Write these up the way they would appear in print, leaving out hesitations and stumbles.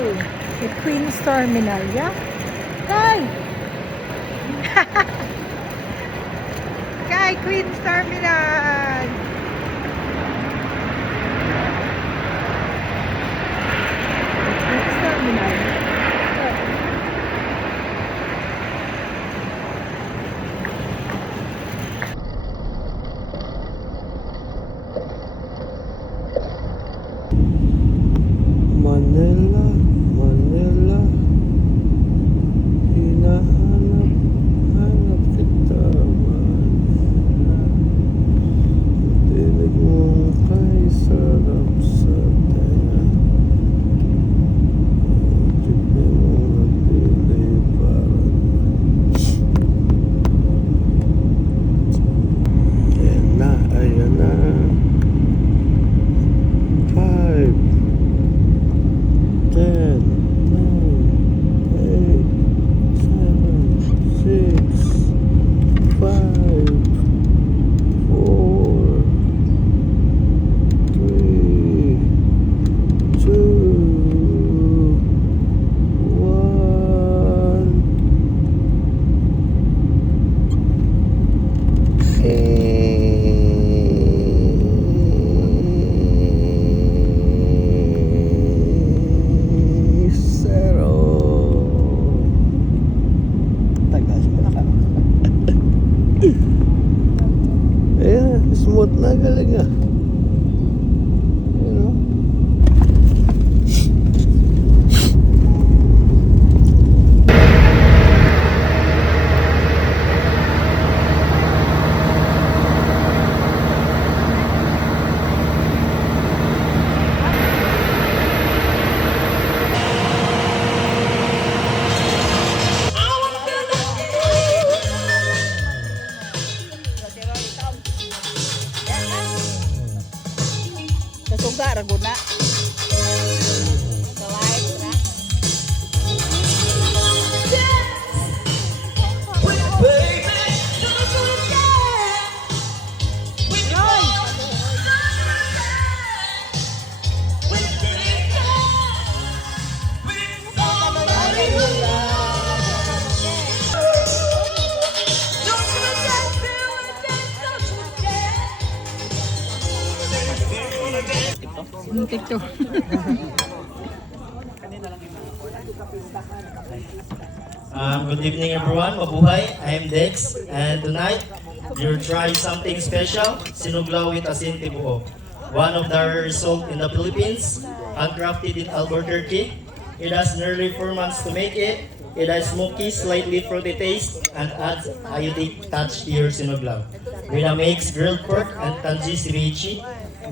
to the Queen's Terminal, yeah? Kay! Kay, Queen's Terminal! Queen's Terminal. Manila, Manila, hinahanap, hanap kita, Manila. Tinig mong kay sarap sa tenga. Tinig mong napili para ayan na. 5 10, 9, 8, 7, 6, 5, 4, 3, 2, 1. Ayan, smooth na, galing ah. Ayan o. Suga raguna. TikTok. Good evening everyone, mabuhay. I am Dex and tonight we'll try something special, sinuglaw with asin tibuo. One of the result in the Philippines, handcrafted in Albuquerque. It has nearly 4 months to make it. It has smoky, slightly fruity taste and adds a unique touch to your sinuglaw. With a mix grilled pork and tangy ceviche,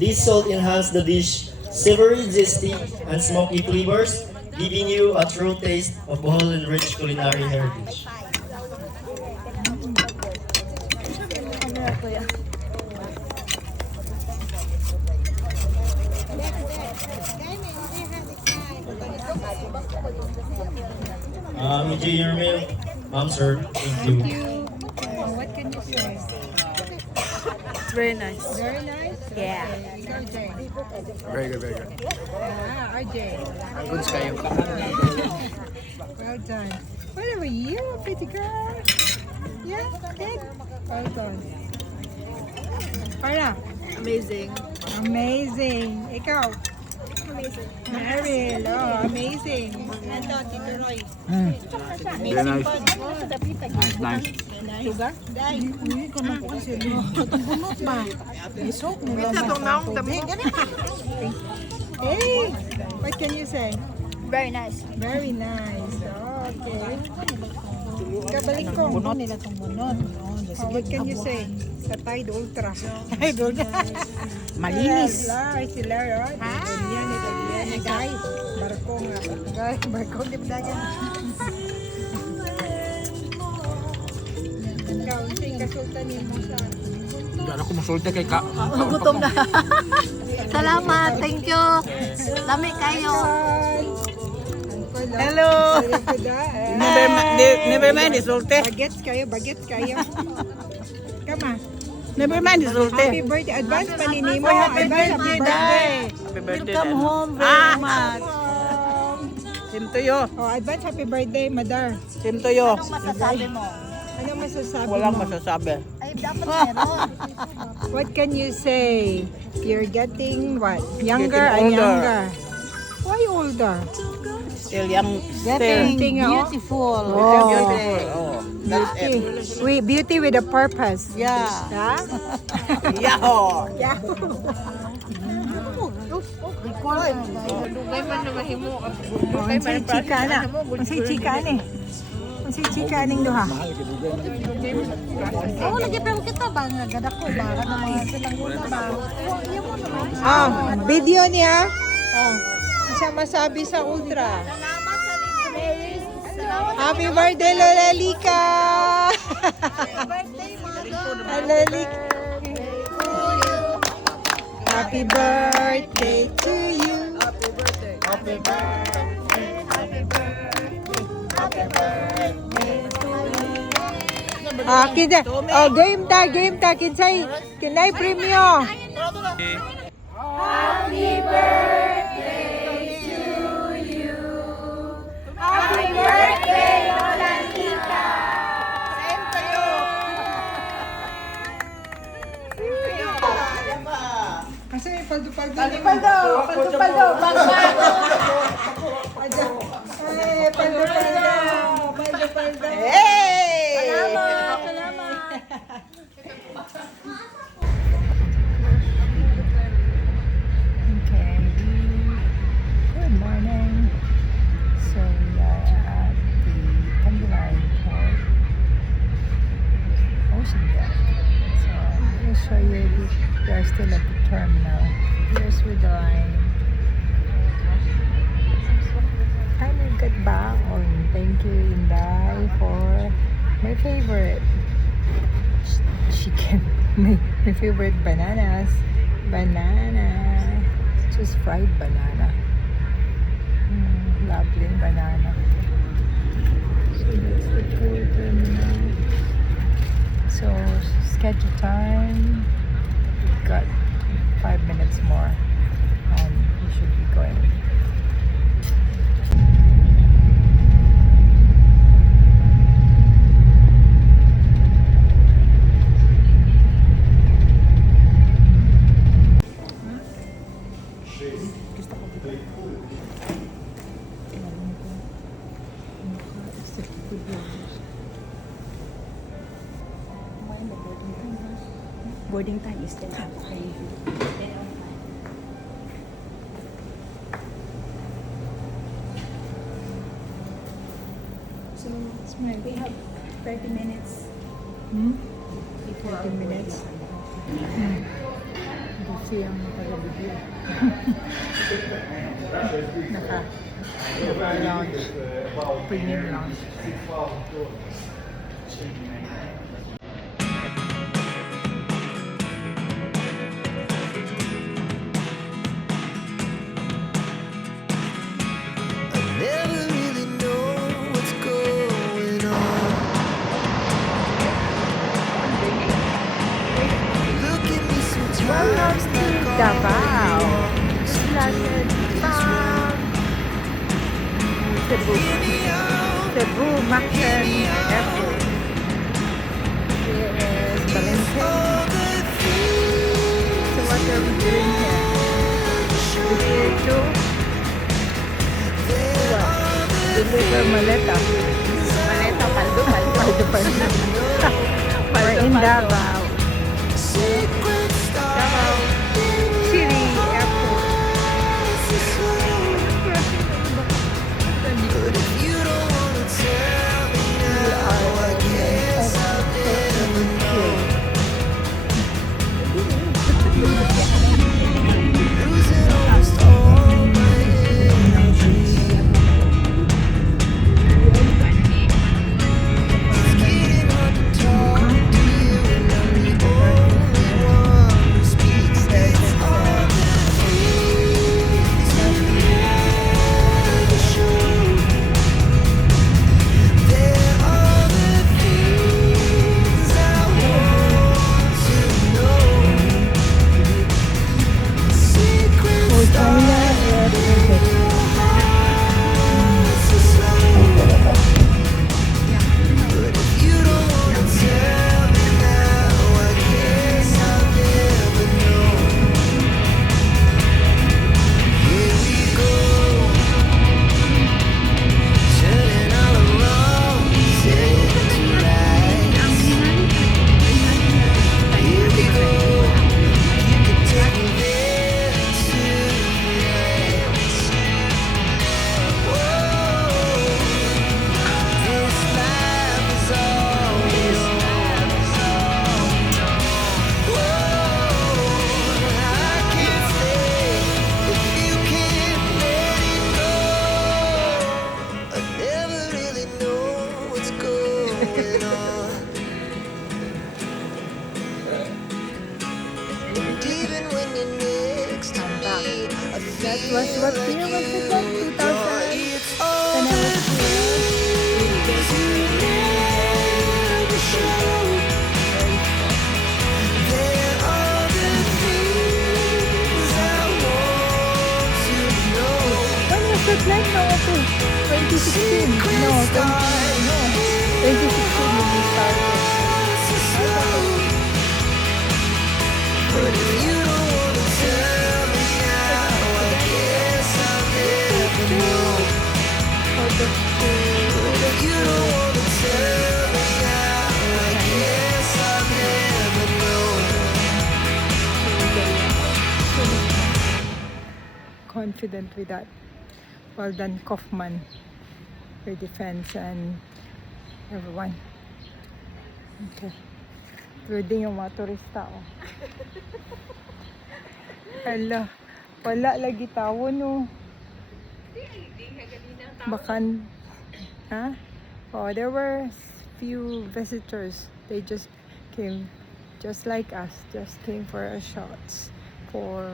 this salt enhances the dish savory, zesty, and smoky flavors, giving you a true taste of Bohol and rich culinary heritage. Enjoy your meal, ma'am, sir. Thank you. What can you say? It's very nice. Very nice? Yeah. RJ. Very good, very good. RJ. Good kayo. Well done. What about you, pretty girl? Yeah, good. Well done. Para. Amazing. Amazing. Ikaw? Amazing. Meryl, oh, amazing. Ito, Tito Roy. Very nice. Nice. Sugar? Uy, kanang ko sila. Bunot ba? Isok mo lang. Ito na akong dami. Hey, what can you say? Very nice. Very nice. Okay. Kabalik ko. Bunot nila itong bunot. What can you say? Sa Tide Ultra. Tide Ultra. Malinis. Sila, yun. Italian, Italian. Guys, barko nga. Guys, barko. Di ba dagan? Ikaw, sing kasultan niya mo sa... Gano'n ko masulta kay ka. Gutom na. Salamat. Thank you. Lami kayo. Hello. Never mind the sulte. Bagets kayo, bagets kayo. Kama. Never mind the sulte. Happy birthday. Advance panini mo. Happy Advance, birthday. happy birthday. Welcome home very much. Same to you. Oh, advance happy birthday, Madar. Same to you. Anong masasabi mo? Ano masasabi Walang mo? masasabi. Ay, dapat meron. What can you say? You're getting what? Younger Getting and older. younger. Why older? Still young. Getting Beautiful. Oh. Beautiful. Oh, that's it. Wait, beauty with a purpose. Yeah. Yeah? Yahoo! Yeah. Unsay chika na? Unsay chika ni? Unsay chika ning duha? Oo, lagi pero kita ba? Nagada ko ba? Ano mga silang una ba? Oo, iya mo naman. Ah, video niya. Oh. Isa masabi sa ultra. Salamat sa listeners. Salamat Happy birthday, Lola Lika! sa birthday, mother. Lola Lika. Happy birthday to you. Happy birthday. Happy birthday. Happy birthday. Happy birthday to you. Ah, kinsa. Oh, game ta, kinsay. Kinay premyo. Happy birthday to you. Happy birthday, Lola Lika. Same to you. Asa yung paldo-paldo? Paldo-paldo! Paldo-paldo! Bang-bang! Ay, paldo-paldo! Paldo-paldo! Hey! Salamat! Okay. Good morning. So we are at the Candelaria Port Ocean Deck. So I'm going to show you we are still at the terminal. Here's with the line. Hi, goodbye. Thank you, Inday, for my favorite chicken. My favorite bananas. Banana. Just fried banana. Lovely banana. So that's the tour terminal. So schedule time. We've got 5 minutes more and we should be going. Boarding time is 10 after. So, Smile, we have 30 minutes. 30 minutes. Kasi ang nakalabigyo. Naka-lounge. Premium lounge. Never really know what's going on. Look at me sometimes like Davao. Landed from Cebu Mactan Airport. Here is Valentin. So what are we doing here? We're here to deliver maleta. Maleta, paldo. We're in Davao. secret Davao City Airport. But if you don't wanna tell me now, I guess I'll never know. Losing almost all my energy. It's getting hard to talk to you when I'm That was what year was it then? 2000? It's When I all was because you never show. There are the things I want to know. when was that night? No, okay. 2016. No, 2016 when we started. But if you don't wanna tell me now, I guess I'll never know. But if you don't wanna tell me now, I guess I'll never know. Confident with that. Well done, Kaufman, for defense and everyone. Okay. Pwede yung mga turista. Oh. Hala, wala lagi tao no. Bakan. Huh? Oh, there were few visitors. They just came, just like us, just came for a shots, for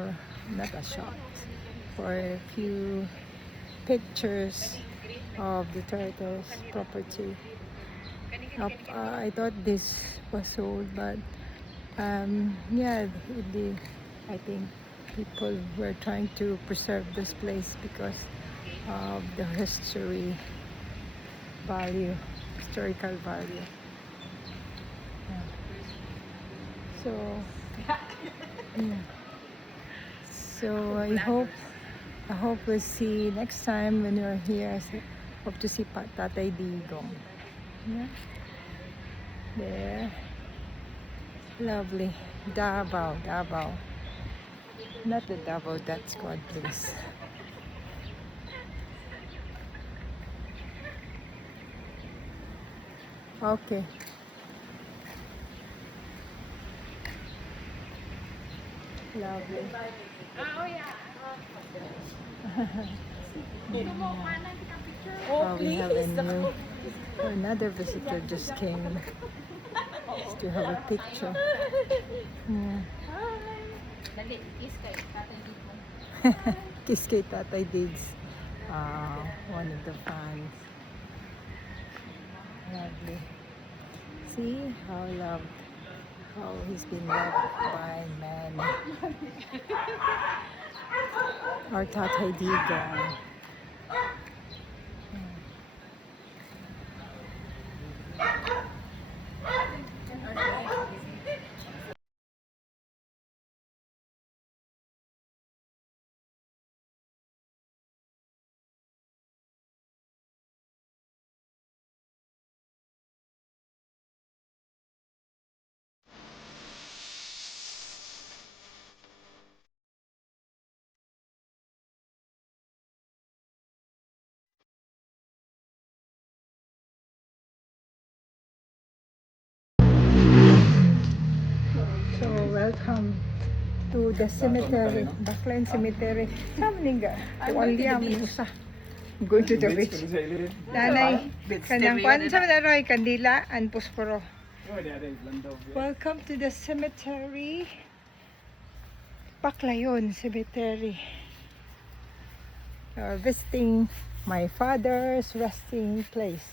not a shot, for a few pictures of the turtles property. I thought this was sold, but yeah, I think people were trying to preserve this place because of the historical value. Yeah. So yeah. So I hope we'll see next time when you're here. Hope to see Tatay Digong. Yeah. There. Lovely. Davao. Not the Davao, that's God, please. Okay. Lovely. Oh, we have another visitor just came to have a picture. Yeah. Kiss kay Tatay Diggs. One of the fans. Lovely. See how he's been loved by men. Our Tatay Digong. So welcome to the cemetery, Baclayan Cemetery. Samaninga, tuwalya mo usa. Go to the beach. Nanay, kanang kwan sa daroy kandila and pusporo. Welcome to the cemetery, Baclayan Cemetery. Visiting my father's resting place.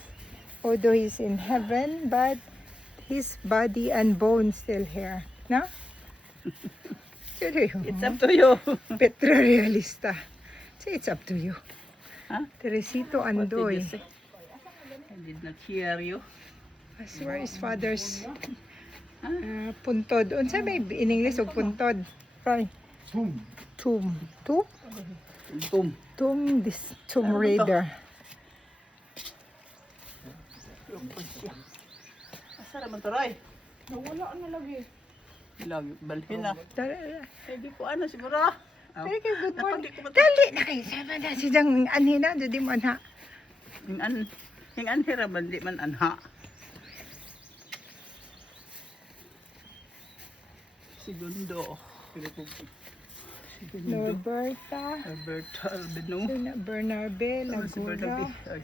Although he's in heaven, but his body and bones still here. No? It's up to you. Petro realista. Say it's up to you. Huh? Teresito What did you Andoy. say? I did not hear you. I swear his father's puntod. Unsa may in English og puntod? Roy. Tomb. Tomb. This tomb raider. Asa naman to, Roy? Nawala na lagi. Lagi, balhin na. Dali Hindi ko ano, siguro. kay good morning. Napandi ko ba to? Dali na kay sama na si Jang anhina di mo anha. Hingan hira man, di man anha. Segundo. Norberta. Alberto Albino. Bernabe Si Bernabe. Lagura.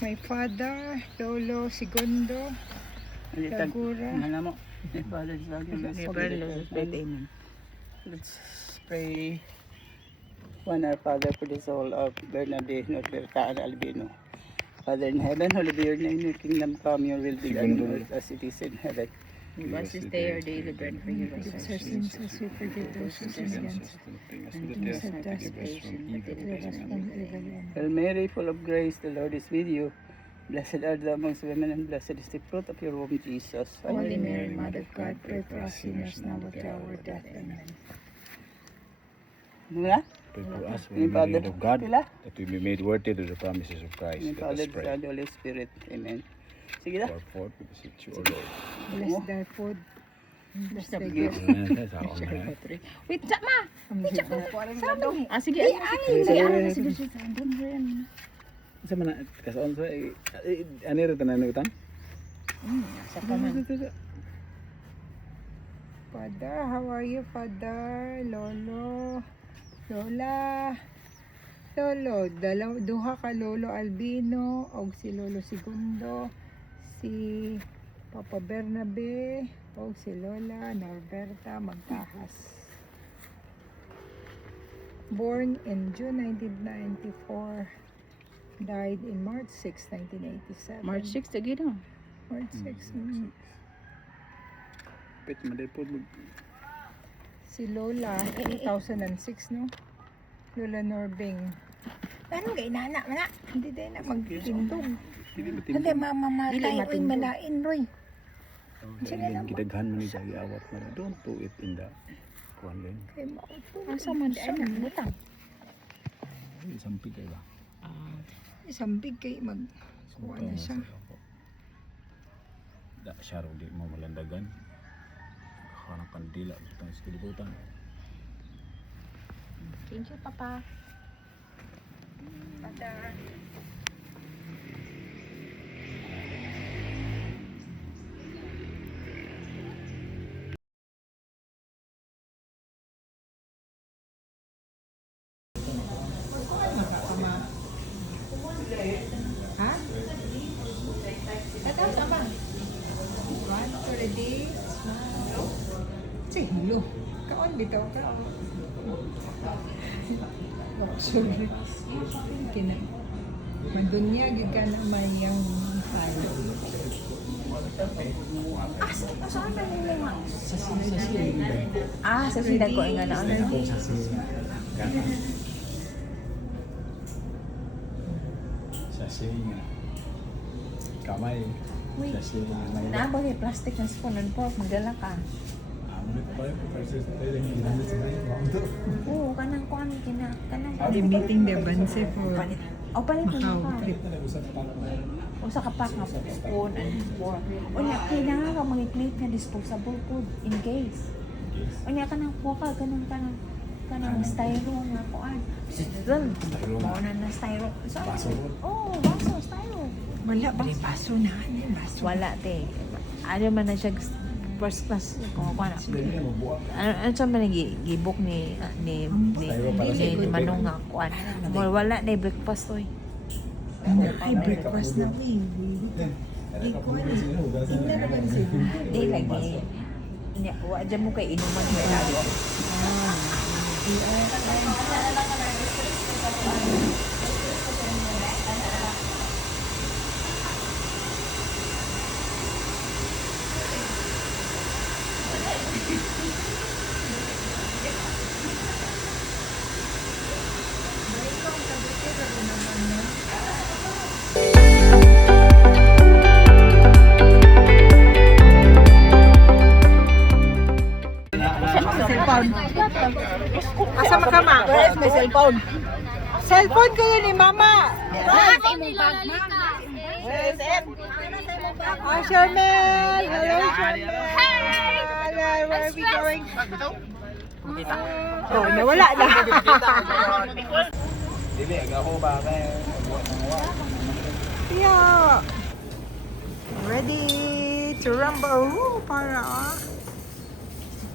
My father, Lolo Segundo. Lagura. Ano mo? My father's lagi. Let's pray. One our Father, for the soul of Bernadette Norberta and Albino. Father in heaven, holy be your name, your kingdom come, your will be done on earth as it is in heaven. Give us this day our daily bread, forgive us Our sins as we forgive those who sin against us. And accept us, but deliver us from evil. Hail Mary, full of grace, the Lord is with you. Blessed are thou amongst women, and blessed is the fruit of your womb, Jesus. Holy Mary, Mother of God, pray for us sinners now at the hour of death. Amen. Muna? Pray for us, Any we may Father? read of God, Pila? that we be made worthy to the promises of Christ. In Let Father, us pray. Son, Holy Spirit. Amen. Sige na. Pour forth, we beseech you, O Lord. Bless thy food. Bless thy Sige. gift. Amen. That's our man. Wait, sa ma! Ah, sige. Sige, Sige, sige. Sa mana, kasaon sa, ano rin tanan nutan? Sa paman. Father, how are you, Father? Lolo, Lola, Lolo, duha ka Lolo Albino, og si Lolo Segundo, si Papa Bernabe, og si Lola Norberta Magtahas. Born in June 1994, died in March 6, 1987. March 6, lagi na. March 6. Pit, maday po. Si Lola, 2006, no? Lola Norbing. Ano kay nana, mana? Hindi din na magtindog. Hindi mamamatay, oy, malain, Roy. Gidaghan mo ni Jagi awat na rin. Don't do it in the kuhan din. Kay mauto. Asa man siya butang. Isang pigay ba? Isang big kay mag... Kuha na siya. Da, siya rin di mo malandagan. Kanang kandila, gusto tayo sa kilibutan. Thank you, Papa. Ha? Tataw sama. One for a day. Say hello. Kaon bitaw ka. Oh, sorry. Kina. Mandunya gid ka na may yang file. Saan na nila nga? Sa sindag ko nga na ano. Sasing kamay. Sasing may Naabang yung plastic ng spoon and fork. Magdala ka. Oo, kanang kuhan. Kanang Limiting the banse for O, palit mo Macau ka. trip. O sa kapak nga po, spoon and fork. O niya, kailangan ka mag-plate nga disposable food in case. O niya, kanang kuha ka, kanang styro nga kuhan. Doon, mauna na styro. Oo, baso, styro. Wala ba baso na? Baso. Wala, te. Ano man na siya first class kung ako na. Ano siya man gibok ni Manong nga kuhan. Wala na breakfast oy. Ay, breakfast na we. Ikaw ina naman siya. Di lagi. Nya, wa dyan mo kay inuman mo lagi. Cellphone. Asa makama? Where's my cellphone? Cellphone kayo ni Mama. Oh, Charmel. Hello, Charmel. Hi. Where are we going? Oh, nawala na. Dili, ako ba kay Yeah. Ready to rumble. Para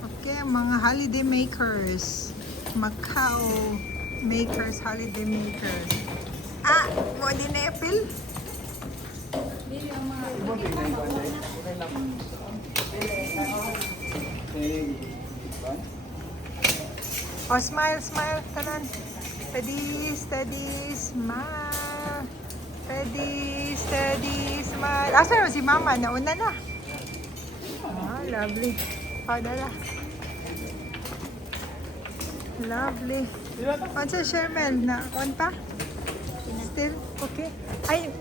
okay, mga holiday makers. Macau makers, holiday makers. Mo din na April? Oh, smile, tanan. Steady, steady, smile. Steady, steady, smile. Asa na si Mama? Nauna na. Ah, lovely. Padala. Lovely. On sa Shermel, na on pa? Still? Okay. Ay,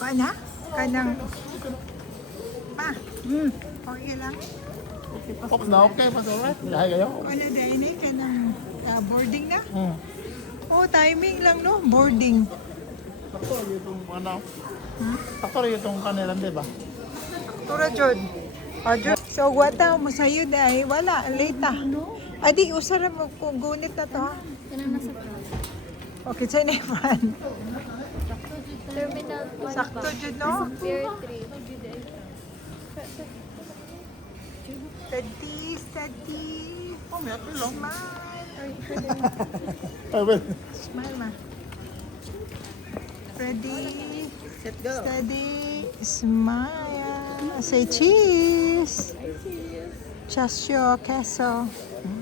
kuha na? Kanang, okay lang. Okay, mas alright. Lahat kayo. Kuha na dahil na, kanang boarding na? Oh, timing lang no, boarding. Sakto yung ano. Sakto yung kanilang, di ba? Tura Jod. So, wata mo sa'yo dahil wala, late na. Adi, usara mo kung gunit na to ha. Okay, sa naman. Terminal 1 Sakto Jod no? Pier 3. Steady, steady. Oh, may apil lang. Smile. Smile ma. Ready. Set go. Steady. Smile. Say cheese. Chasyo, queso.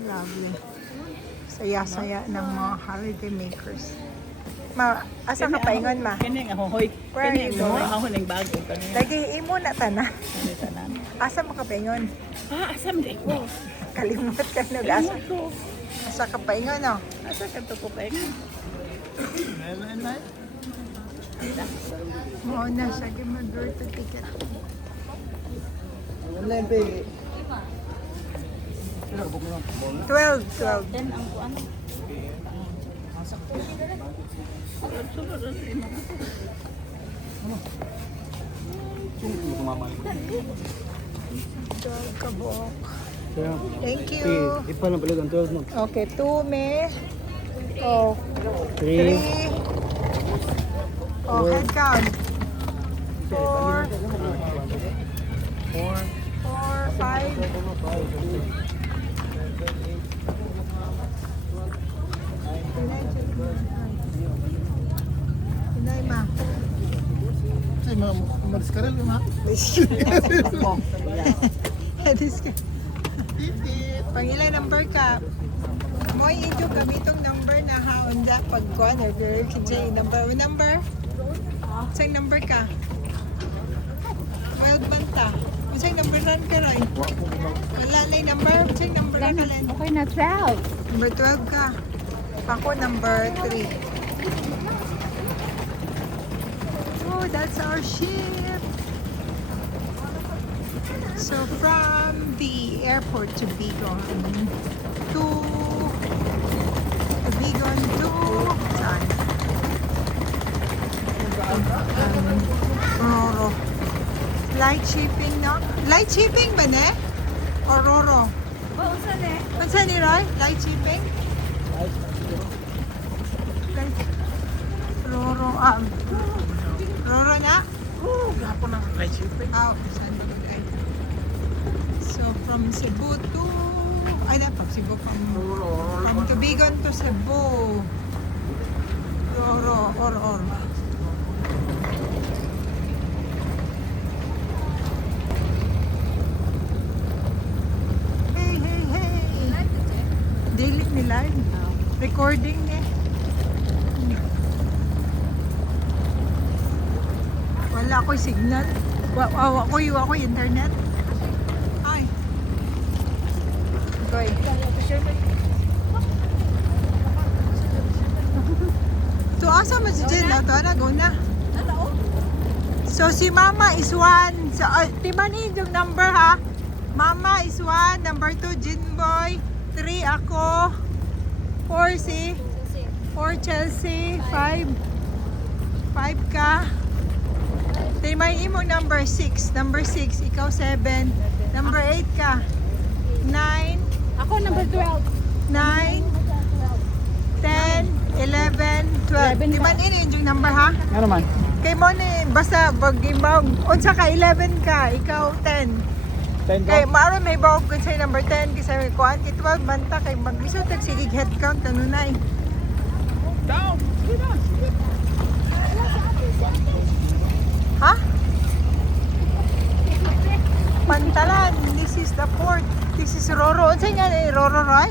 Lovely. Saya-saya ng mga holiday makers. Ma, asa ka paingon ma? Kani nga hoy. Where are you going? Ako ning bago kanina. Lagi imo na tanan. Tanan. Asa mo ka paingon? Asa man di ko. Kalimot ka no asa. Asa ka paingon no? Asa ka to ko pa Mo na siya mag-door to ticket. Online pay. 12. ang kuan. Kabuok. Thank you. Ipa na pala ang 12 no. Okay, 2 me. Oh, 3. Oh, head count. 4. 5. Inay ma. Say mag-skarel mo ha. Pangila number ka. Mo ito gamitong number na haon da pag kuan or kinsa number. Sa number ka. Wild banta. Sa number ran ka ray. Wala na yung number. Sa number ka lang. Okay na 12. Number 12 ka. Ako number 3. Oh, that's our ship. So from the airport to Bigon to saan? Roro. Light shipping no? Light shipping ba ne? O Roro? Unsa ni Roy? Light shipping? Roro, Roro na? Gapon ang light shipping. Saan ba ay? So, from Cebu to... Ay, from Cebu, from Tubigon to Cebu. Roro, or. Hey. Daily ni live. Recording ni. Wala ako'y signal. Ako'y internet. Ay. Okay. To asa man si Jen na to na go na. So si Mama is 1. So di ba ni yung number ha? Mama is 1, number 2 Jinboy, 3 ako, 4 si 4 Chelsea, 5 ka. Then may imong number 6. Number 6, ikaw 7. Number 8 ka. 9. Ako number 12. 9. 10. 11. 12. Di man ini yung number ha? Ano man? Kay mo ni, basta pag-imbawag. Unsa ka, 11 ka. Ikaw 10. 10 Kay maaro may bawag ko sa number 10. Kasi kuhaan, kay 12 banta. Kay mag-isot sige head count. Ano na eh. Down. Ha? Pantalan. This is the port. This is Roro. Unsa nga ni Roro, Roy?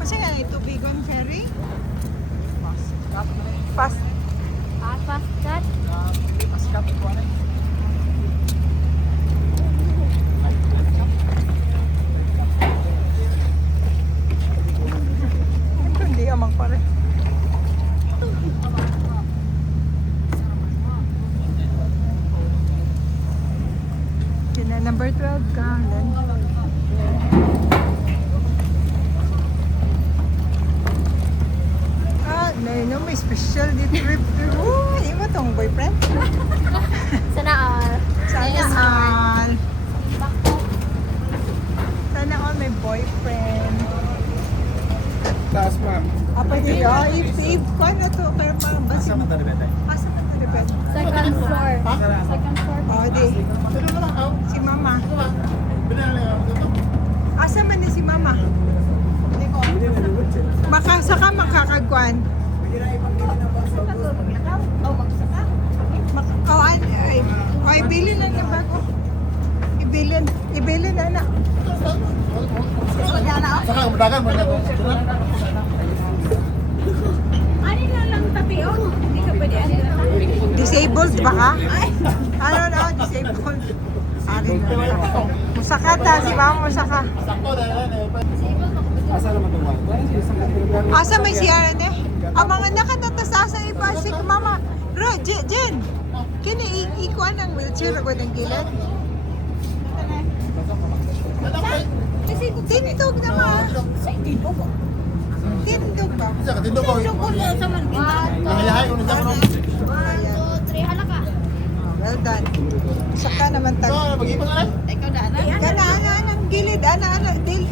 Kasi nga ni Tubigon Ferry? Fast. Fast cut. Hindi amang pare. Yun na, number 12 ka. Then, no, may special dito trip. Oh, di ba tong boyfriend? Sana all. Sana all. Sana all may boyfriend. Taas pa. Apa di if ko na to pero pa basi mo. Asa man ta depend? Second floor. Second floor. Oh, di. Si mama. Asa man ni si mama? Makasa ka makakagwan. Makawan ay bilin na na bago. Ibilin na na. Saka umdagan mo na ko. Disabled ba ka? Ano na, disabled. Ari na. Musaka ta, si mama musaka. Asa may siya ne? Ang mga nakatatas asa iba si mama. Ro, Jen. Kini ikuan ang wheelchair ko ng gilid. Tindog na ma. Tindog ba? Sa katindo ko. Lahayahay ko na sa kuno. Well done. Saka naman tag. Mag-ibang alay. Kana ana gilid ana dili.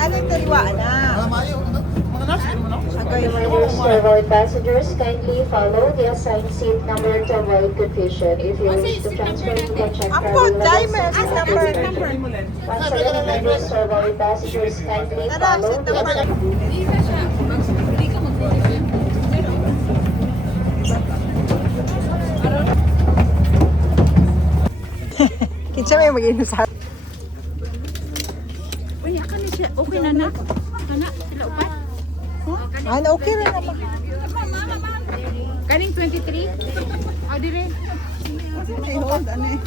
Ana daliwa ana. Mayo. Mga nurse ano man. Agay. To avoid passengers, kindly follow the assigned seat number to avoid confusion. If you wish to transfer to the check Ampo, dai may asin number. Once again, reminders to avoid passengers, kindly Tara, follow sit the number. Kinsa may mag-inom sa Uy, akan ni siya. Okay na na. Kana, sila upat. ano, okay rin naman. Kaning 23. O, dire. Ay, hold, ano eh.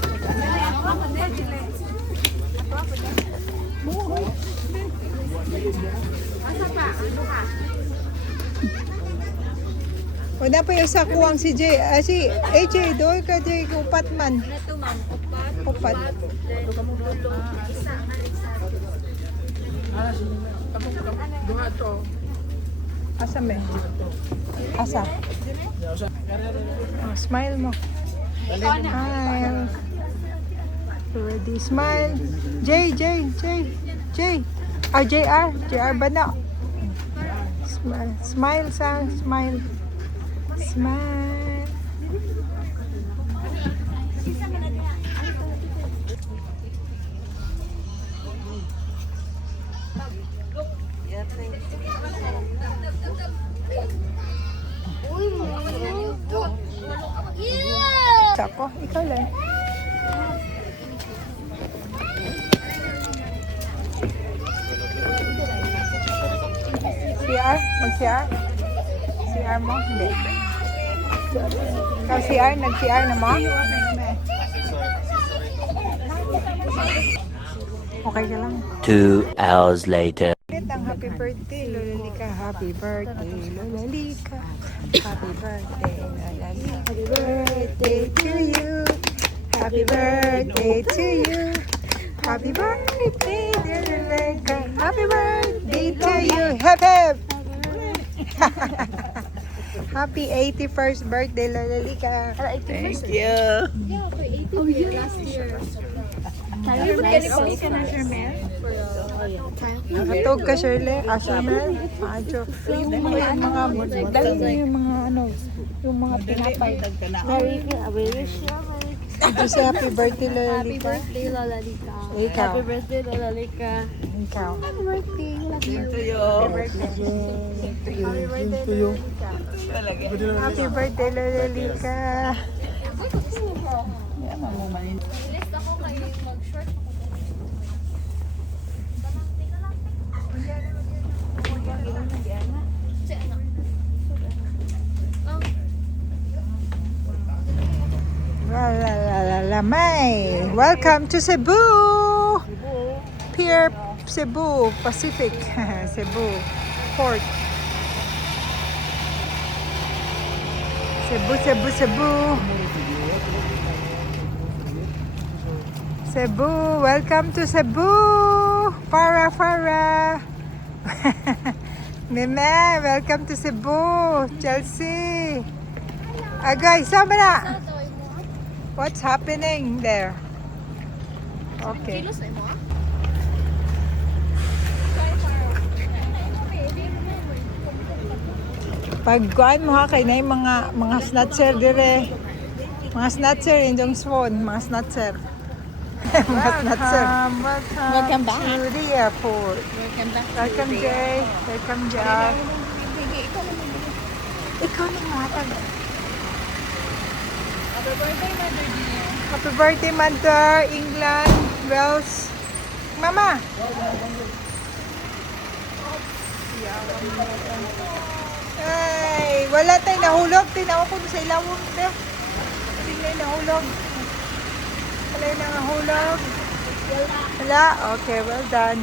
Asa pa? Ano ka? O na pa yung sa kuwang si Jay, si AJ, doon ka Jay, upat man. Upat. Duha to. Asa me? Asa? Oh, smile mo. Smile. Ready, smile. Jay. Ah, JR ba na? Smile sang, smile. Smile. Sako, ikaw lang. CR? Mag-CR? CR mo? Hindi. Ikaw CR? Nag-CR na mo? Okay ka lang. 2 hours later. Ang happy birthday, Lolalika. Happy birthday, Lolalika. Happy birthday, Lolalika. Happy birthday to you. Happy birthday to you. Happy birthday, Lolalika. Happy birthday to you. Hep hep. Happy 81st birthday, Lolalika. Thank you. Nakatog ka, Shirley. Shirley. Adyo. Yung mga, dali mo yung mga ano, yung mga pinapay. Ito si happy birthday, Lolalika. Ikaw. Happy birthday, Lolalika. Ikaw. Happy birthday. Love you. To you. Happy birthday, Lolalika. List ako kayo mag-short. May. Welcome to Cebu. Pier Cebu Pacific. Cebu Port. Cebu, Cebu, Cebu. Cebu, welcome to Cebu. Para. Meme, welcome to Cebu. Chelsea. Guys, sama na. What's happening there? Okay. Pagkuhan mo ha, kay na yung mga snatcher dire. Mga snatcher, yung phone, mga snatcher. Mga snatcher. Welcome back. To the airport. Welcome back. Welcome, Jay. Welcome, Jack. Ikaw na nga. Happy birthday, Mother. England, Wales. Mama. Ay, wala tayong nahulog. Tinawa ko sa ilawang. Hindi na nahulog. Wala yung nahulog. Wala? Okay, well done.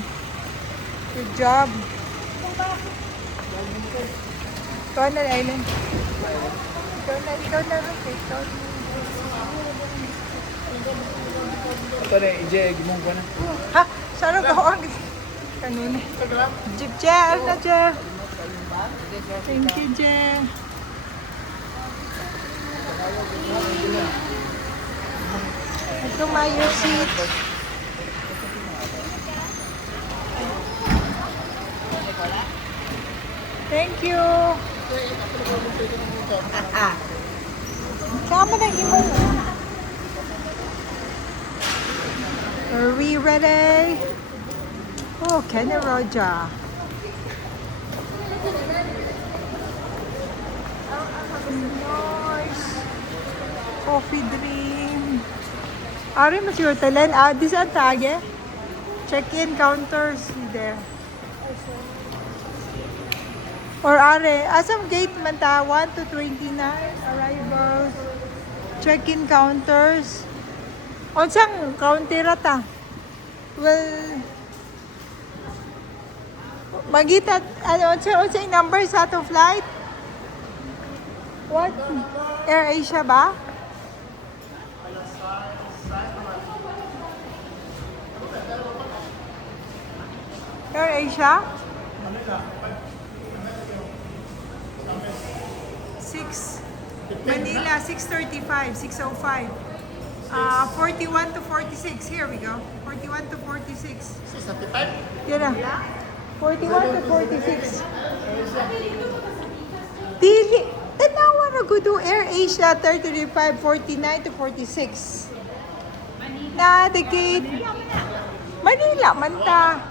Good job. Ikaw na, Aileen. Ikaw na. Ikaw na. Ito na, Ije, gimong ko na. Ha? Sarap ako. Kanina. Jeep, Jeff. Ano, Jeff? Thank you, Jeff. Ito, Mayo seat. Thank you. Sama na imong. Are we ready? Oh, Kenny Roja. Nice. Coffee dream. Ari mas your talent. This ang tage. Check-in counters there. Or are, asam gate man ta, 1 to 29 arrivals. Check-in counters. Unsang counter ta? Well, magita, ano, unsang number sa atong flight? What? Air Asia ba? Air Asia? 6 Manila 635 605 41 to 46. Here we go. 41 to 46. 635? Yan na. 41 to 46. Dili. Tanawa na go do Air Asia 335 49 to 46. Na the gate. Manila man ta.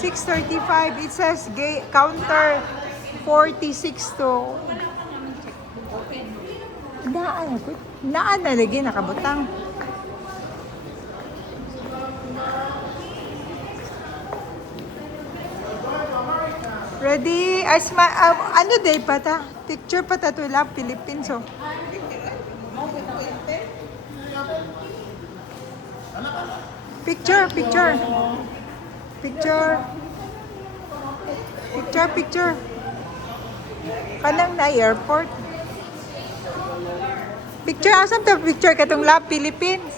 635. It says gate counter 46 to naan na lagi nakabutang. Ready? Asma, ano day pa ta? Picture pa ta to lang Philippines oh. Picture. Kanang na airport. Picture, asam ta picture katong lab Philippines.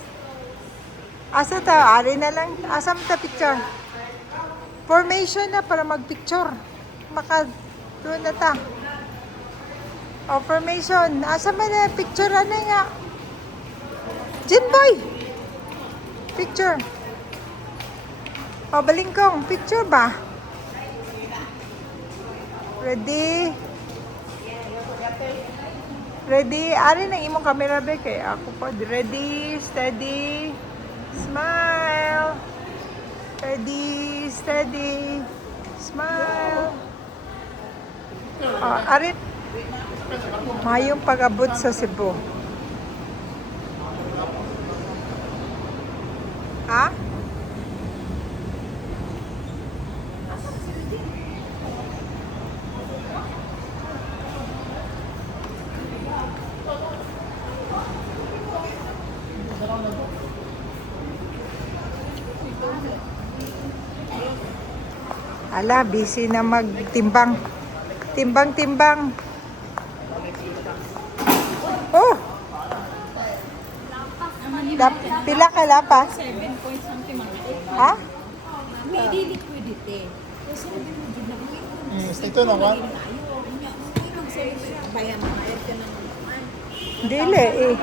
Asa ta, ari na lang. Asam ta picture. Formation na para magpicture. Doon na ta. O, formation. Asam na picture na nga. Jinboy! Picture. O, balingkong. Picture ba? Ready? Ready? Ari nang imong camera be kay ako po. Ready, steady, smile. Ready, steady, smile. Ari mayong pag-abot sa Cebu. Ha? Ala, busy na magtimbang. Timbang. Oh! Pila ka lapas? 7 point something. Ha? May liquidity. Ito na ba? Bayan na bayad ka ng Dili eh.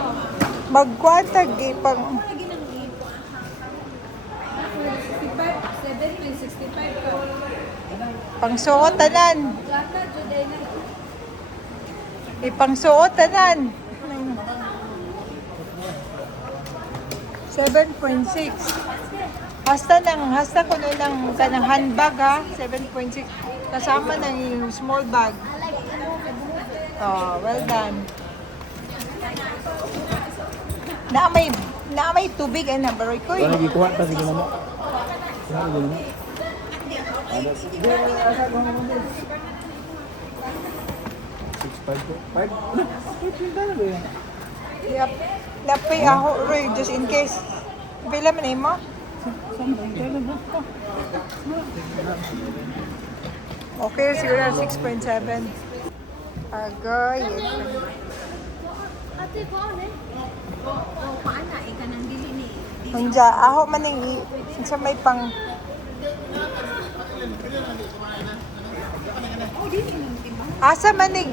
Magkwatag eh. Pang... 7.65 ka. Pangsuot tanan. Ipangsuot tanan. 7.6. Hasta ko ng kanang handbag ha. 7.6. Kasama ng yung small bag. Oh, well done. Na may tubig ay nabaroy ko. Ano gikuha pa sige mo? Ano mo? Yep. Napay ako, Roy, just in case. Pila man mo? Okay, siguro 6.7. Agoy. Unja, ako man sa may pang... Asa manig?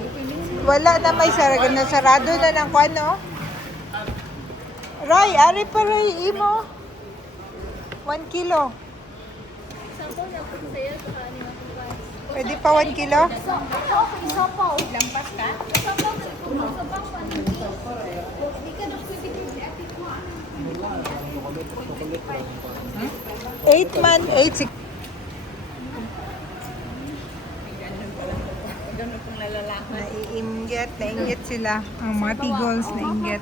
Wala na may sarado na ng kwano. Ray, ari pa Ray, imo. 1 kilo. Pwede pa 1 kilo? Lampas ka? 8 man, 8. Naiinggit sila. Ang mga tigons, nainggit.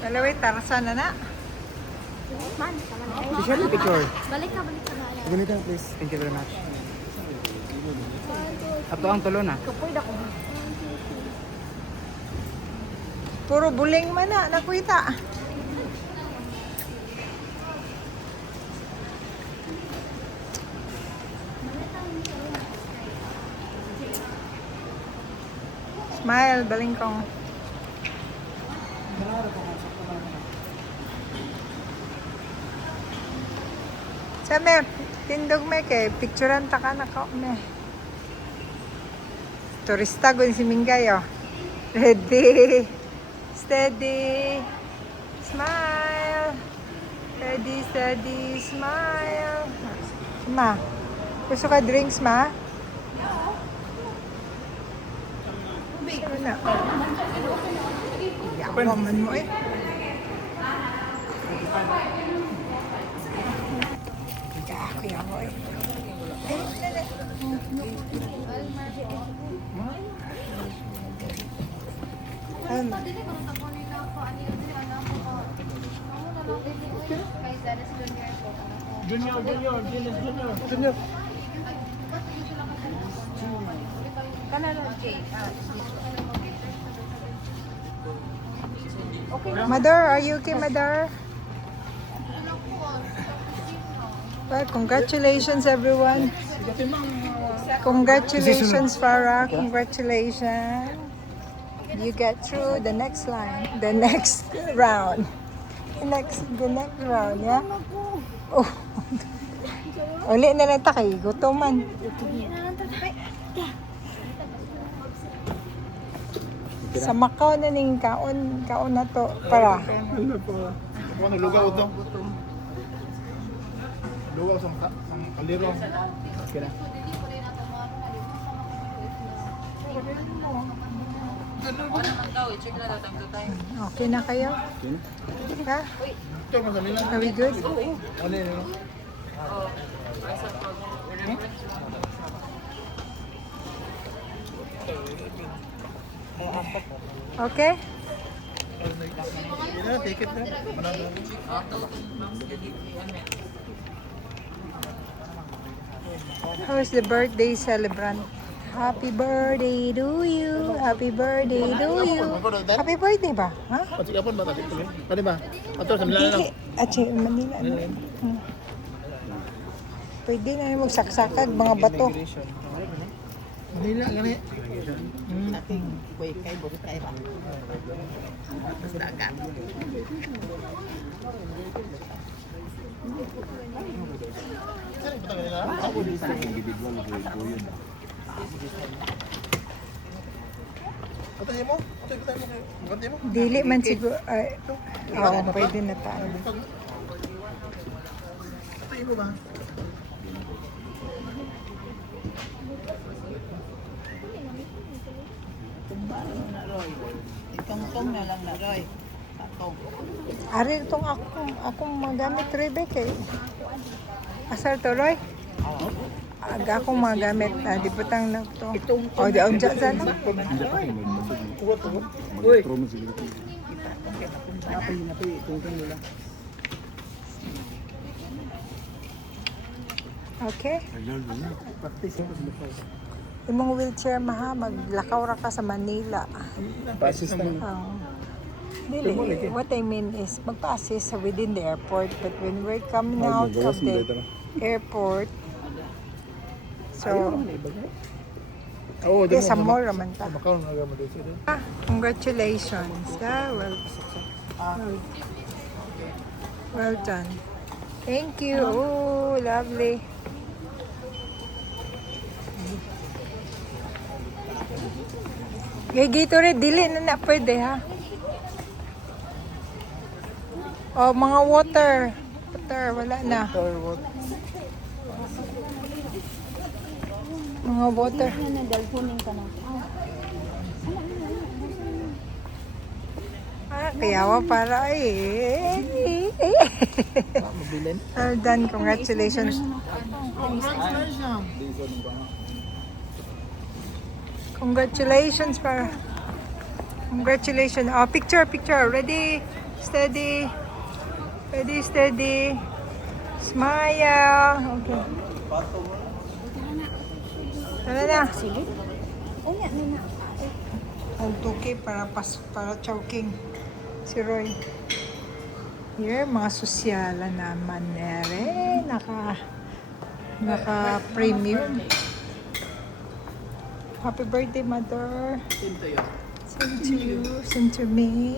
Dalaway, tarasan na na. Picture. Balik ka. Ganito please. Thank you very much. Ato ang tulo na. Puro buling man na, nakuita. Smile, balingkong. Sabi, tindog me kay picturean ta ka na ka me. Turista gun si Mingay oh. Ready. Steady. Smile. Steady, smile. Ma, gusto ka drinks, ma? Saan na? Yaman mo eh. Kaya ako eh. Junior. Mother, are you okay, Mother? Well, congratulations, everyone. Congratulations, Farah. Congratulations. You get through the next line, the next round. The next round, yeah? Oh. Uli na lang takay, gutoman. Sa Macau na ning kaon na to para. Ano lugaw ito? Lugaw sa kaliro. Okay na. Okay na kayo? Ha? Are we good? Ano yun? Okay? Take it na. How is the birthday celebrant? Happy birthday to you. Happy birthday to you. Happy birthday ba? Ha? O, sige po ba? Pwede ba? Ato, sa Manila lang. Dili. At si Manila. Pwede na yung magsaksakag mga bato. Manila, gani. Patayin mo? Patayin mo? Dili man siguro. Ay, oo, pwede na tayo. Patayin mo ba? Ari itong akong magamit Rebecca eh. Asar to Roy? Aga akong magamit na di putang na to. O di on dyan sana. Uy! Okay. Imong wheelchair maha maglakaw ra ka sa Manila. Pasis na. Dili, what I mean is magpa-assist sa within the airport, but when we're coming out of the airport, so yes, some more raman ta. Congratulations. Yeah, well done. Thank you. Oh, lovely. Gatorade, dili na pwede ha. Oh, mga water. Water, wala na. Mga water. Kayawa para Well done, congratulations. Congratulations para. Congratulations. Oh, picture. Ready, steady. Ready, steady. Smile. Okay. Tara na. Ang tuki para choking si Roy. Here, mga sosyalan naman nere. Naka premium. Happy birthday, mother. Same to you. Same to me.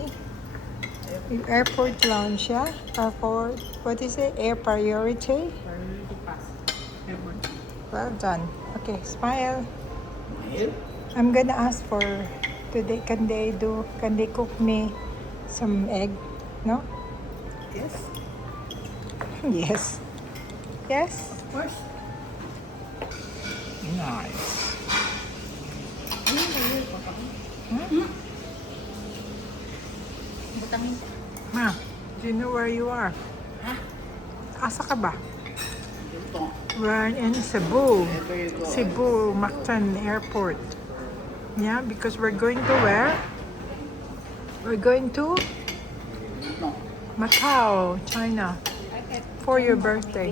Yung airport lounge siya. Airport, what is it? Air priority? Well done. Okay, smile. I'm gonna ask for today. Can they cook me some egg? No? Yes. Yes. Yes. Of course. Nice. Ma, do you know where you are? Asa ka ba? We're in Cebu. Cebu Mactan Airport. Yeah, because we're going to where? We're going to Macau, China, for your birthday.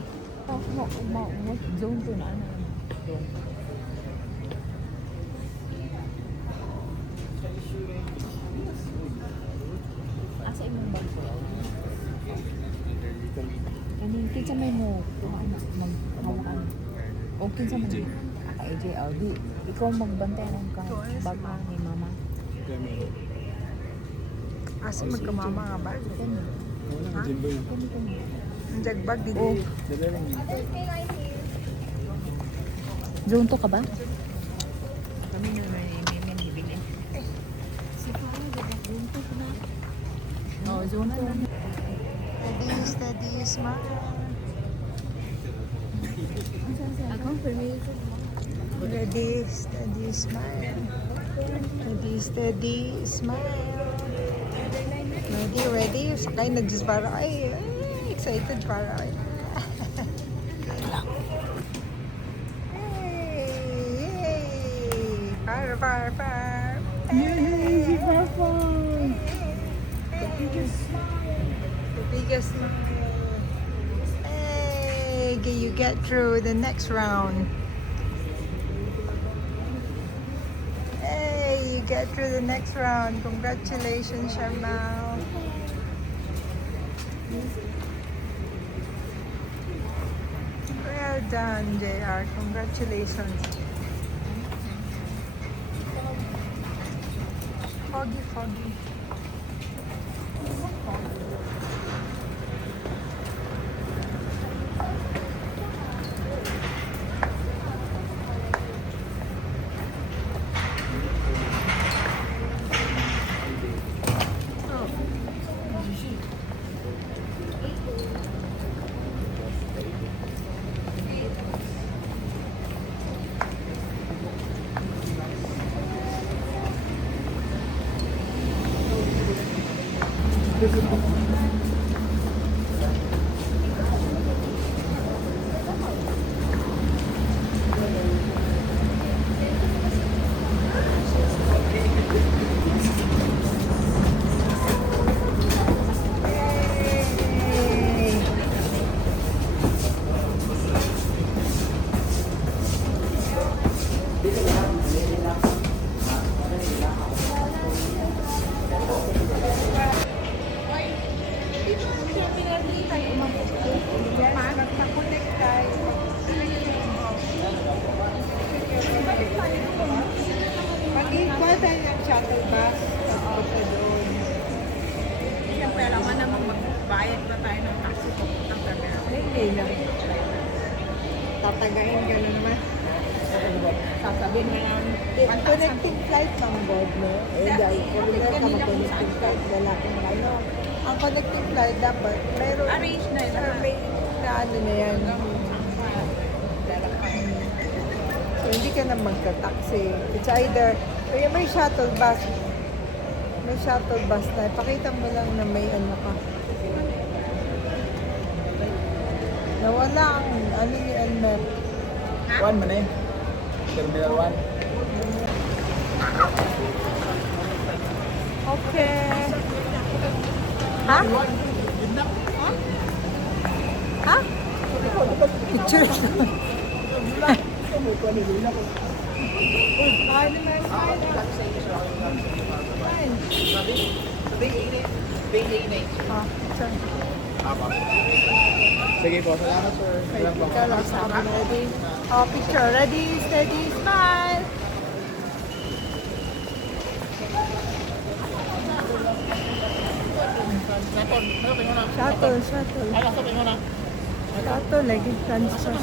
Asa imong bangko? Kanin kinsa may mo maghawakan. O kinsa man ka AJLD. Ikaw magbantay ng bag ni mama. Asa magkamama nga ba? Ha? Ang jagbag dito. Oh. Zonto ka ba? Kami na may bibili. Oh, zonto. Steady, smile. Ready, steady, smile. Ready, steady, smile. Ready. Sakay na just para ay excited para ay. Yay! Fire. Yay! The biggest smile. Hey, you get through the next round. Yay! You get through the next round. Congratulations, Shamal. Well done, JR. Congratulations. Foggy, foggy. Magpa-connect tayo. Mag-equal tayo ng shuttle bus. Papunta doon. Siyempre, alam mo namang magbayad ba tayo ng taxi ng camera? Hindi na. Tatagayin ka na naman. Sasabihin mo yan. Connecting flight ng board mo. Eh, dahil kung meron ka mag-connecting flight, wala kang ano. Ang connecting flight dapat, meron. Arrange na yun. May na ano na yan. So, hindi ka na magta-taxi. It's either, may shuttle bus. May shuttle bus na. Pakita mo lang na may ano ka. Nawala ang ano ni Elmer. One man eh. Terminal 1. Okay. Ha? Ha? Picture lang. Sige po, salamat sir. Ikaw lang sa akin. Ready? Oh, picture. Ready, steady, smile. Shuttle, shuttle. Shuttle, lagi transfer.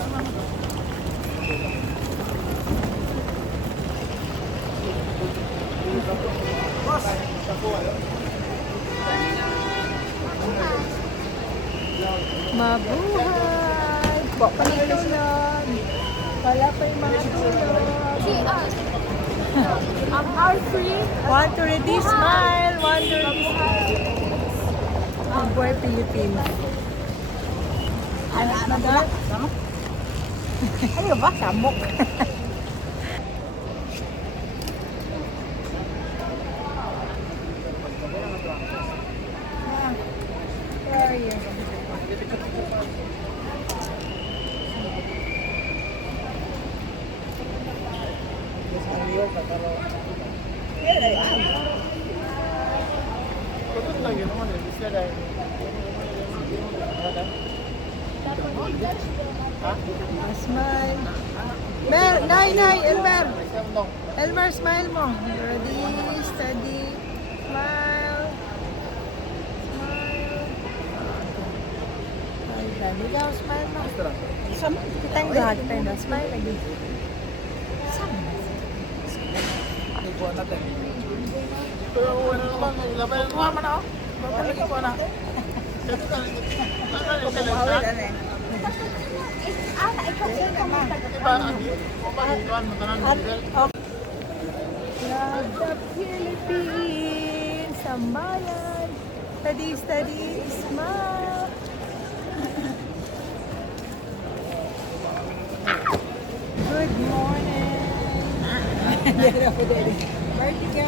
Mabuhay! Pagtulog! Wala pa yung mga tulog. R3. Want to ready smile. Want to ready smile. Ang buhay Pilipinas. Ano ba? Ano ba? Samok. Where are you? Smile. Nay, Elmer. Elmer, smile mo. Ready, steady, smile. Smile. Ikaw, smile mo. Kitang lahat tayo na. Smile lagi. Pero ano naman, labayan mo naman ako. Papalagi ko na. Love the Philippines, Sambayan. Steady, steady, smile. Good morning.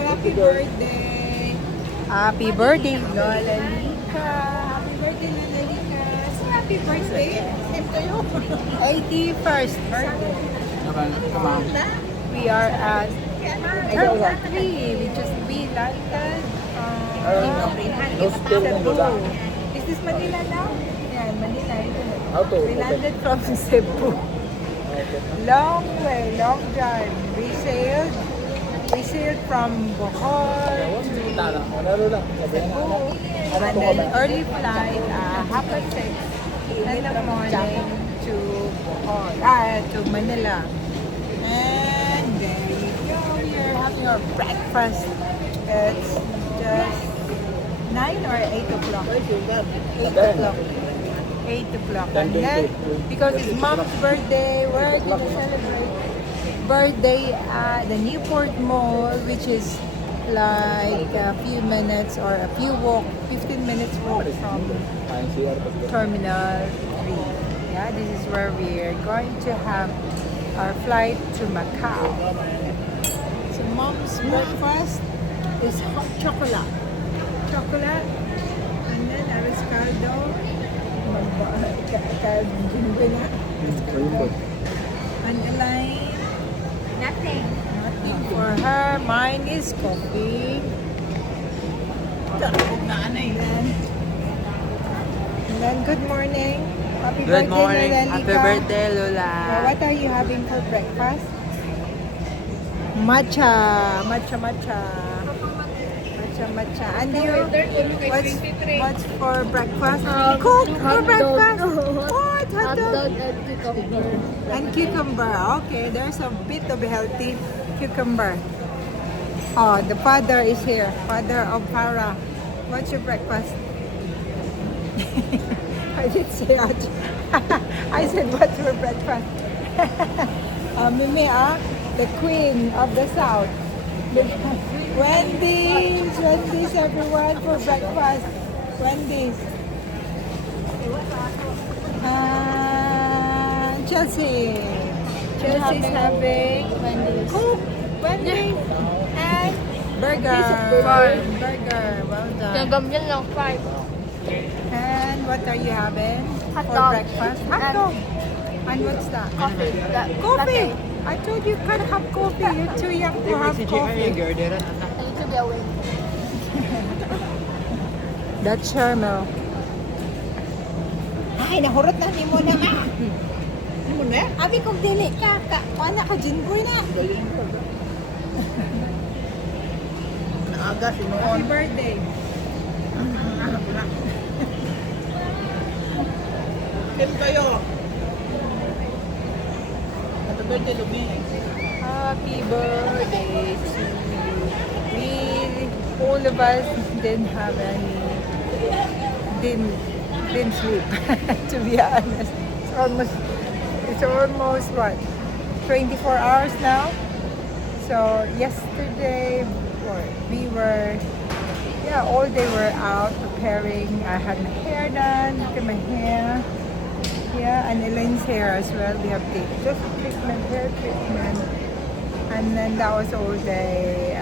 Happy birthday. Happy birthday, Lola Lika. Happy birthday, Lola Lika. Happy birthday. Same to you. 81st birthday. We are at we landed Cebu. Is this Manila now? Yeah, Manila. We landed from Cebu. Long way, long drive. We sailed from Bohol to Cebu, and then early flight, 6:30 in the morning to Bohol, to Manila. And there you go. We are having our breakfast. It's just 9 or 8 o'clock. 8 o'clock. 8 o'clock. And then, because it's Mom's birthday, we're going to celebrate birthday at the Newport Mall, which is like a few minutes or a few 15 minutes walk from Terminal 3. Yeah, this is where we are going to have our flight to Macau. So Mom's breakfast is hot chocolate. And then Ariscaldo. And Elaine, nothing for her. Mine is coffee. And then good morning. Happy birthday, Happy birthday, Lola. What are you having for breakfast? Matcha. And you, what's for breakfast? Coke for breakfast? What? Hot dog? And cucumber. Okay, there's a bit of healthy cucumber. Oh, the father is here. Father of Farah. What's your breakfast? I did say that. I said, what's your breakfast? Mimi, the queen of the south. Wendy's everyone for breakfast. Wendy's. Chelsea's having Coke, Wendy's, and burger. Well done. And what are you having for breakfast? Hot dog. And what's that? Coffee. I told you can't have coffee. You're too young to have coffee. That's her milk. Ay, nahurot na ni mo na nga. Ano na? Abi kong dili ka. Paano ka, Jinboy na? Naaga, sinuon. Happy birthday. Kim kayo. Happy birthday, Lumi. Happy birthday to you. All of us didn't have any, didn't sleep, to be honest. It's almost what, 24 hours now? So yesterday, we were, all day we're out preparing. I had my hair done, look at my hair. Yeah, and Elaine's hair as well. We have just hair treatment. And then that was all day.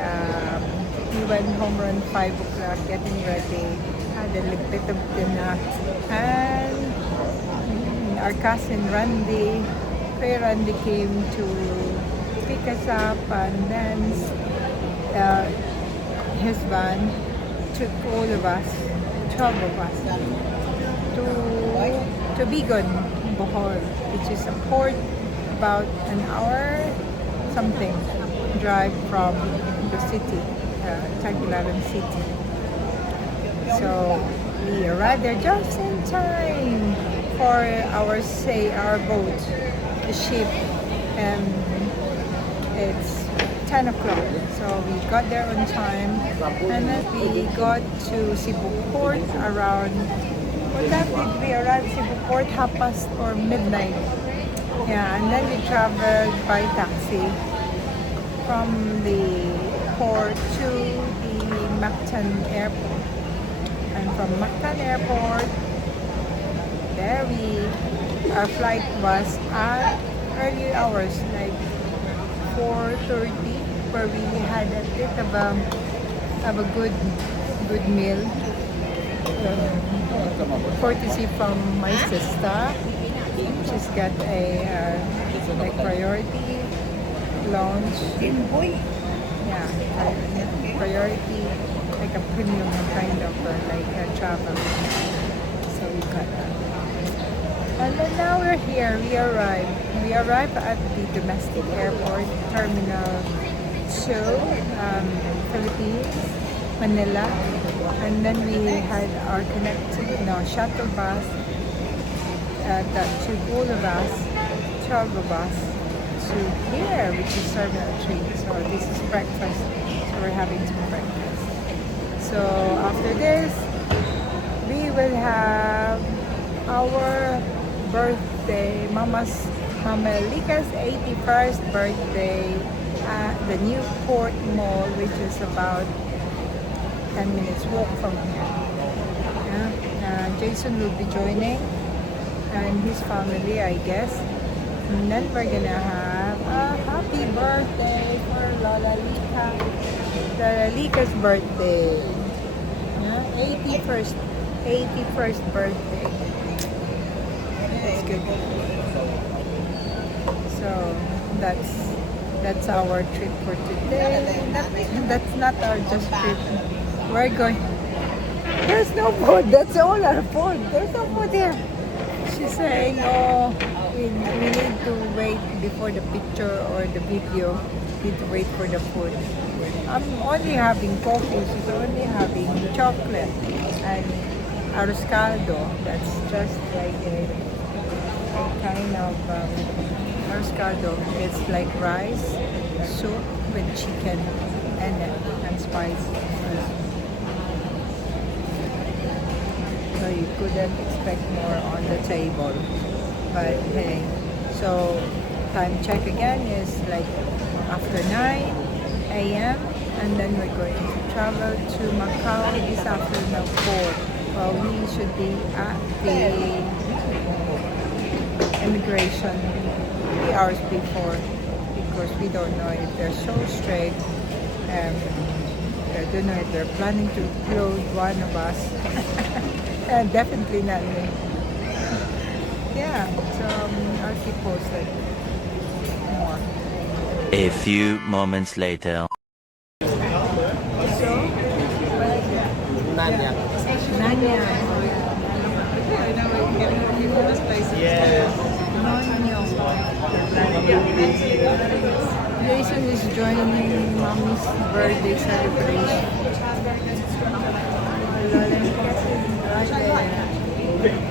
We went home around 5 o'clock, getting ready. Had a little bit of dinner. And our cousin Randy, Kuya Randy came to pick us up, and then his van took all of us, 12 of us, to Bigon, Bohol, which is a port about an hour something drive from the city, Tagbilaran City. So we arrived there just in time for our boat, the ship, and it's 10 o'clock. So we got there on time, and then we got to Cebu Port around, what time did we arrive Cebu Port? 12:30 or midnight. Yeah, and then we traveled by taxi from the port to the Mactan Airport. And from Mactan Airport, our flight was at early hours, like 4:30, where we had a bit of a good meal. Courtesy from my sister. She's got a like priority lounge Yeah, priority, like a premium kind of travel. So we got that. And then now we're here. We arrived at the domestic airport, Terminal 2, Philippines, Manila. And then we had our shuttle bus, to Bula bus, travel bus to here, which is Terminal 3. So this is breakfast. So we're having some breakfast. So after this, we will have our birthday, Mama Lika's 81st birthday at the Newport Mall, which is about 10 minutes walk from here. Yeah. Jason will be joining and his family, I guess. And then we're gonna have a happy birthday for Lola Lika. Lola Lika's birthday. Yeah, 81st birthday. That's good. So that's our trip for today. That's not our just trip. We're going. There's no food. That's all our food. There's no food here. She's saying, oh, we need to wait before the picture or the video. We need to wait for the food. I'm only having coffee. She's only having chocolate and arroz caldo. That's just like a kind of arroz caldo. It's like rice, soup with chicken and spice. So you couldn't expect more on the table. But hey, so time check again is like after 9 a.m. and then we're going to travel to Macau this afternoon 4. Well, we should be at the immigration 3 hours before because we don't know if they're so strict. I don't know if they're planning to close one of us. Definitely not me. Yeah, so I'll keep posted more. A few moments later. So, what is it? Nanya. Nanya. Yes. Jason is joining Mommy's birthday celebration.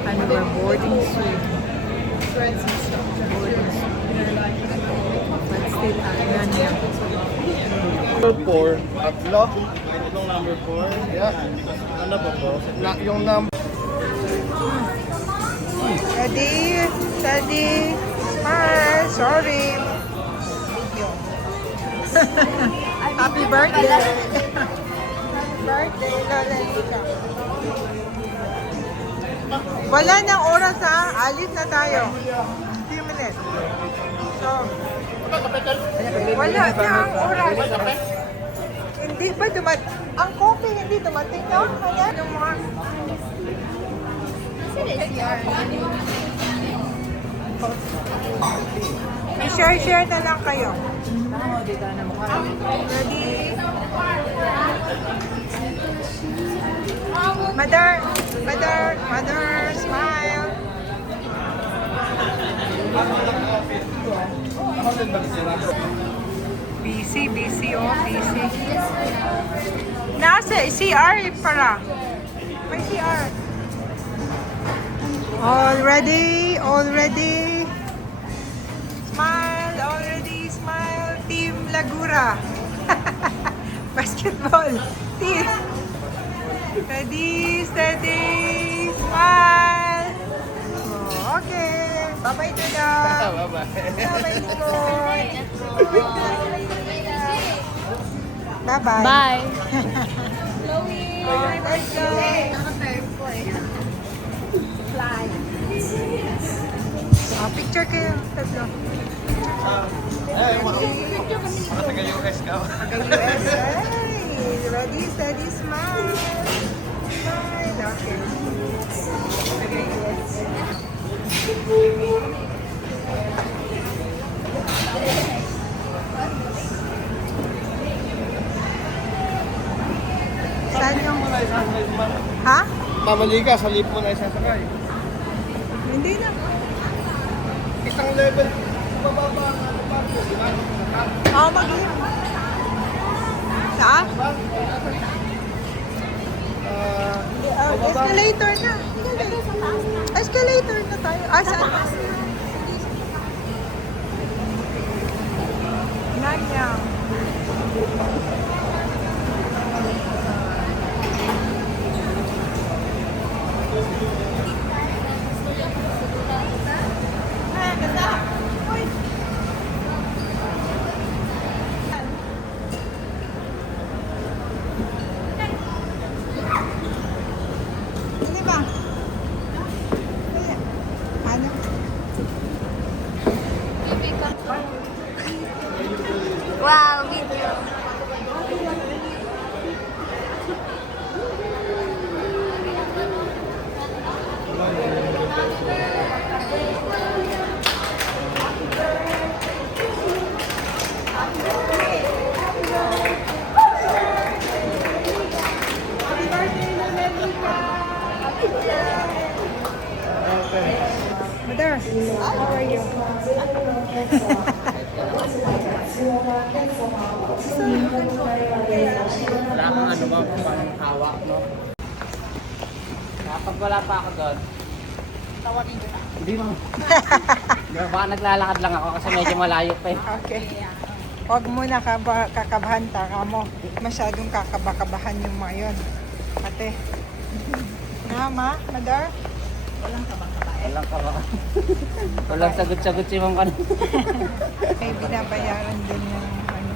And we're boarding soon. Boarding soon. But still, Nanya. Number 4, tatlo. Itong number 4? Yeah. Ano ba po? Yung number... Ready? Steady. Smile. Sorry. Happy birthday. Happy birthday, Lola Lika. Wala nang oras ha. Alis na tayo. Few minutes. So, wala na ang oras. Hindi ba dumating? Ang coffee hindi dumating na? Kaya yung mga... I-share na lang kayo. Ready? Mother, smile. Busy, oh, busy. Nasa CR para. May CR. All ready. Smile, Team Lagura. Basketball team. Ready, steady, smile. Oh, okay. Bye-bye to them. Bye-bye, Nicole. Bye-bye. Bye. Let's go. Fly. Oh, picture kayo. Tatlo. Taga-US ka. Taga-US. Hey, ready, steady, smile. Smile. Okay. Taga-US. magkamali ka, sa lipo na isasakay. Hindi na. Isang level, bababa ang ano pa, di ba? Oo, mag-lift. Saan? Escalator na. Escalator na tayo. Saan? Nanyang. Ganda. Uy. Ano ba? Ano? Wow, video. Mother, how are you? Wala kang ano ba kung hawak, no? Kapag wala pa ako doon, tawagin kita. Hindi mo. Baka naglalakad lang ako kasi medyo malayo pa eh. Okay. Huwag mo na kakabahan taka mo. Masyadong kakabakabahan yung mga yun. Ate. Nama, Mother? Walang ka ba? Walang sagot-sagot si Ma'am kanina. May binabayaran din yung ano.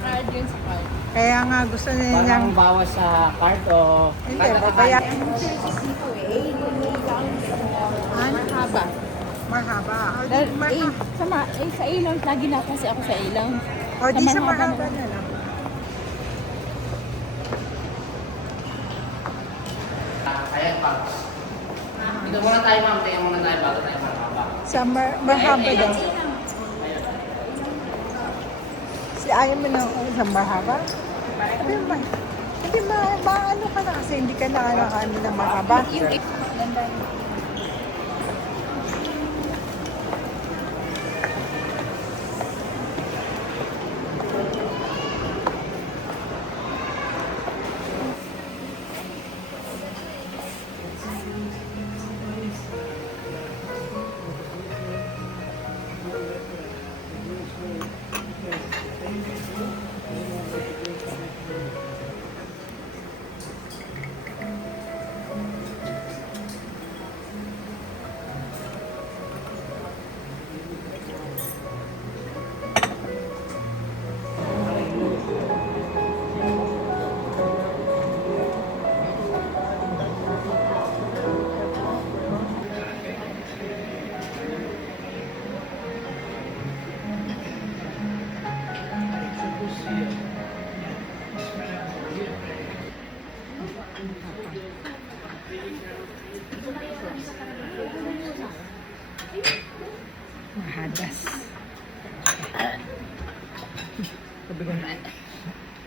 Card yun sa card. Kaya nga gusto nilang... Parang bawas sa card o... Hindi, babayaran. Mahaba. Marhaba. O, di, Dahil, marhaba. sa ilaw, lagi na kasi ako sa ilaw. O, di sa marhaba marhaba na lang. Ayan pa. Dito muna tayo ma'am, tingnan muna tayo bago tayo marhaba. Sa marhaba daw. Ayaw mo na sa marhaba? Hindi ba, ano ka na kasi hindi ka na ano na marhaba. Mahadas.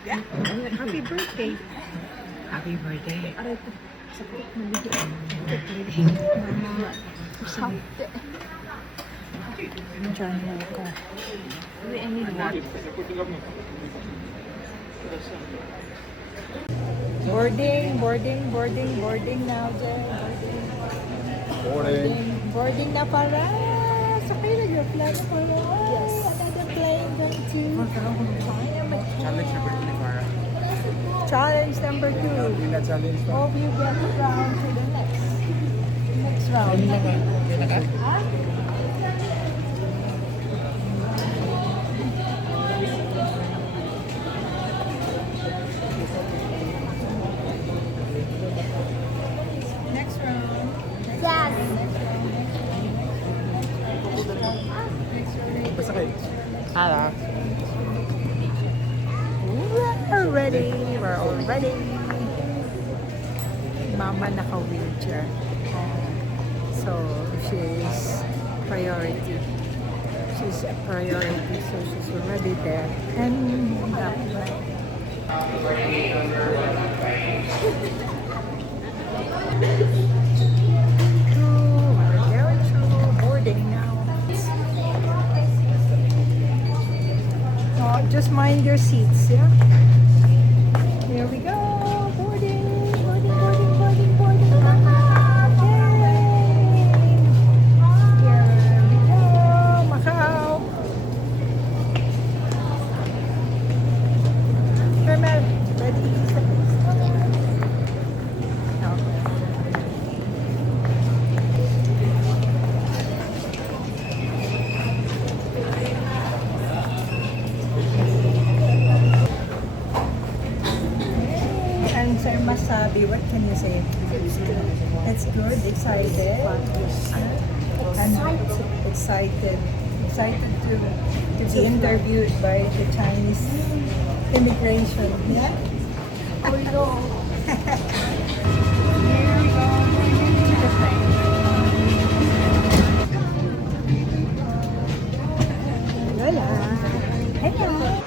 Yeah. Happy birthday. Happy birthday. Diyan ako. Boarding now, Jen. Boarding na para. Sakay na your plane para. Yes. Another plane going to Challenge number 2. Hope you get round to the next round. Next round. Hello. We're ready. We're all ready. Mama naka-wheelchair. So, she's priority. She's a priority. So, she's already there. And We're going through boarding now. Oh, just mind your seats, yeah? Here we go. Boarding, boarding, boarding, boarding, boarding. Yay! Here we go. Macau. Mel, ready? And Sir Masabi, what can you say? It's good. It's good. Excited. And excited. Excited to be interviewed by the Chinese immigration. Yeah. Here we go. Here we go. To the plane. Lola. Hello.